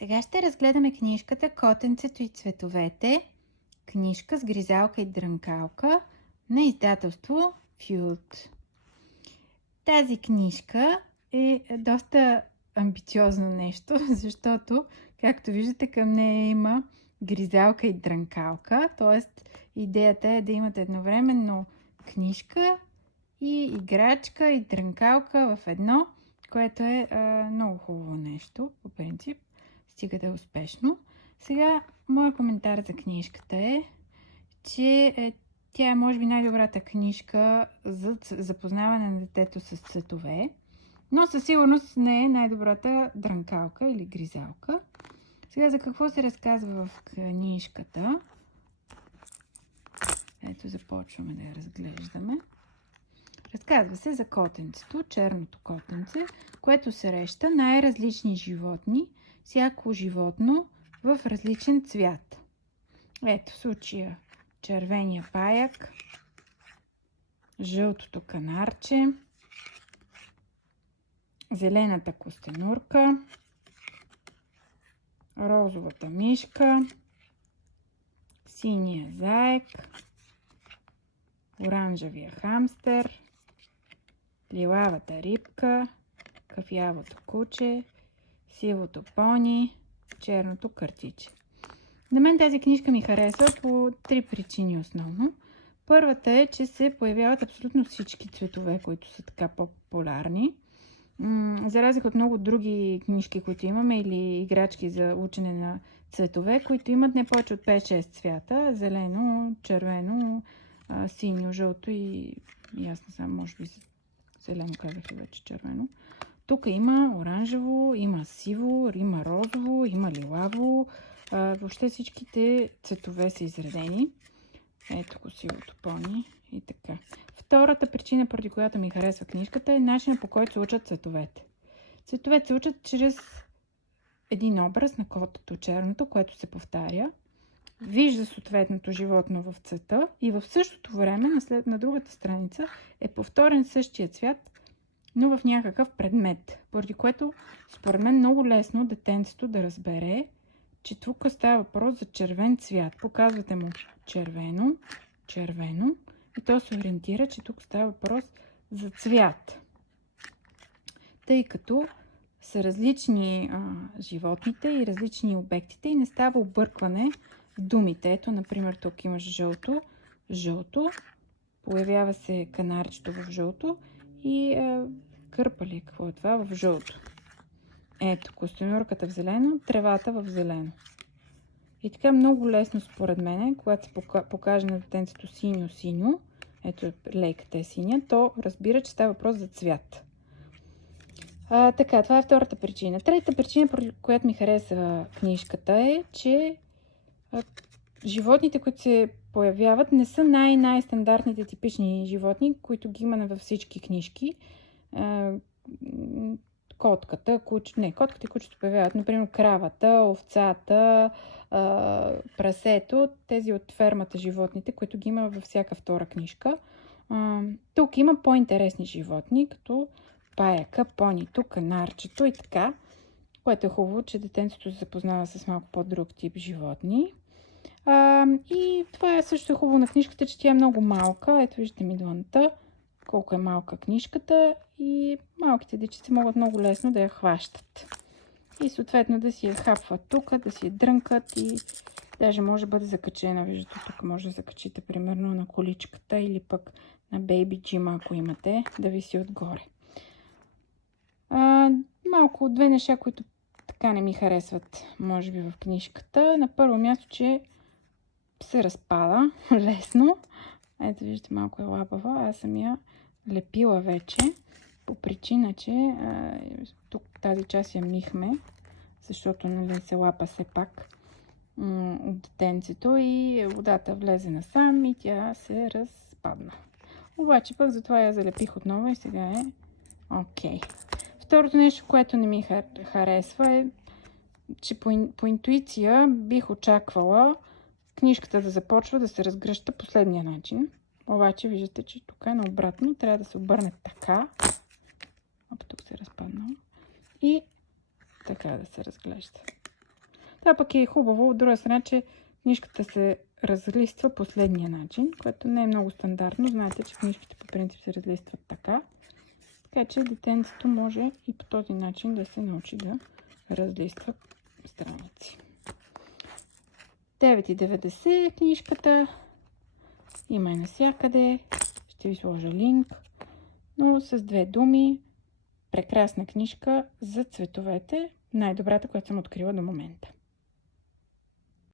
Сега ще разгледаме книжката "Котенцето и цветовете", книжка с гризалка и дрънкалка на издателство Фюлт. Тази книжка е доста амбициозно нещо, защото, както виждате, към нея има гризалка и дрънкалка, т.е. идеята е да имате едновременно книжка и играчка и дрънкалка в едно, което е много хубаво нещо, по принцип, стига да е успешно. Сега, моят коментар за книжката е, че тя е може би най-добрата книжка за запознаване на детето с цветове, но със сигурност не е най-добрата дрънкалка или гризалка. Сега за какво се разказва в книжката? Ето, започваме да я разглеждаме. Разказва се за котенцето, черното котенце, което среща най-различни животни, всяко животно в различен цвят. Ето в случая червения паяк, жълтото канарче, зелената костенурка, розовата мишка, синия заек, оранжевия хамстер, лилавата рибка, кафявото куче, сивото пони, черното къртиче. На мен тази книжка ми харесва по три причини основно. Първата е, че се появяват абсолютно всички цветове, които са така по-популярни. За разлика от много други книжки, които имаме, или играчки за учене на цветове, които имат не повече от 5-6 цвята. Зелено, червено, синьо, жълто и аз не знам, може би зелено казах и вече червено. Тук има оранжево, има сиво, има розово, има лилаво. Въобще всичките цветове са изредени. Ето го сивото пони и така. Втората причина, поради която ми харесва книжката, е начинът, по който се учат цветовете. Цветовете се учат чрез един образ на котето черното, което се повтаря. Вижда съответното животно в цвета и в същото време на другата страница е повторен същия цвят, но в някакъв предмет, поради което според мен много лесно детенцето да разбере, че тук става въпрос за червен цвят. Показвате му червено, червено и то се ориентира, че тук става въпрос за цвят. Тъй като са различни животните и различни обектите и не става объркване в думите. Ето, например, тук имаш жълто, жълто, появява се канарчето в жълто и кърпа ли, какво е това, в жълто. Ето, костенурката в зелено, тревата в зелено. И така много лесно според мен, когато се покаже на детенцето синьо-синьо, ето лейката е синя, то разбира, че става въпрос за цвят. Така, това е втората причина. Третата причина, поради която ми хареса книжката е, че животните, които се появяват, не са най-стандартните типични животни, които ги има във всички книжки. Котката и кучето появяват. Например, кравата, овцата, прасето, тези от фермата животните, които ги има във всяка втора книжка. Тук има по-интересни животни, като паяка, понито, канарчето и така, което е хубаво, че детенцето се запознава с малко по-друг тип животни. И това е също хубаво на книжката, че тя е много малка. Ето виждате ми длънта, колко е малка книжката и малките дечица могат много лесно да я хващат. И съответно да си я хапват тук, да си я дрънкат и даже може да бъде закачена. Виждате, тук може да закачите примерно на количката или пък на бейби джима, ако имате, да виси отгоре. Малко две неща, които така не ми харесват, може би в книжката. На първо място, че се разпада лесно. Ето виждате, малко е лапава. Аз съм я лепила вече по причина, че тук тази част я михме, защото нали, се лапа все пак от детенцето и водата влезе насам и тя се разпадна. Обаче пък затова я залепих отново и сега е окей. Второто нещо, което не ми харесва е, че по интуиция бих очаквала книжката да започва да се разгръща последния начин. Обаче виждате, че тук е наобратно. Трябва да се обърне така. Тук се е разпаднал. И така да се разглежда. Това пък е хубаво, от друга страна, че книжката се разлиства последния начин, което не е много стандартно. Знаете, че книжките по принцип се разлистват така. Така че детенцето може и по този начин да се научи да разлиства страници. 9,90 е книжката. Има и навсякъде. Ще ви сложа линк. Но с 2 думи. Прекрасна книжка за цветовете. Най-добрата, която съм открила до момента.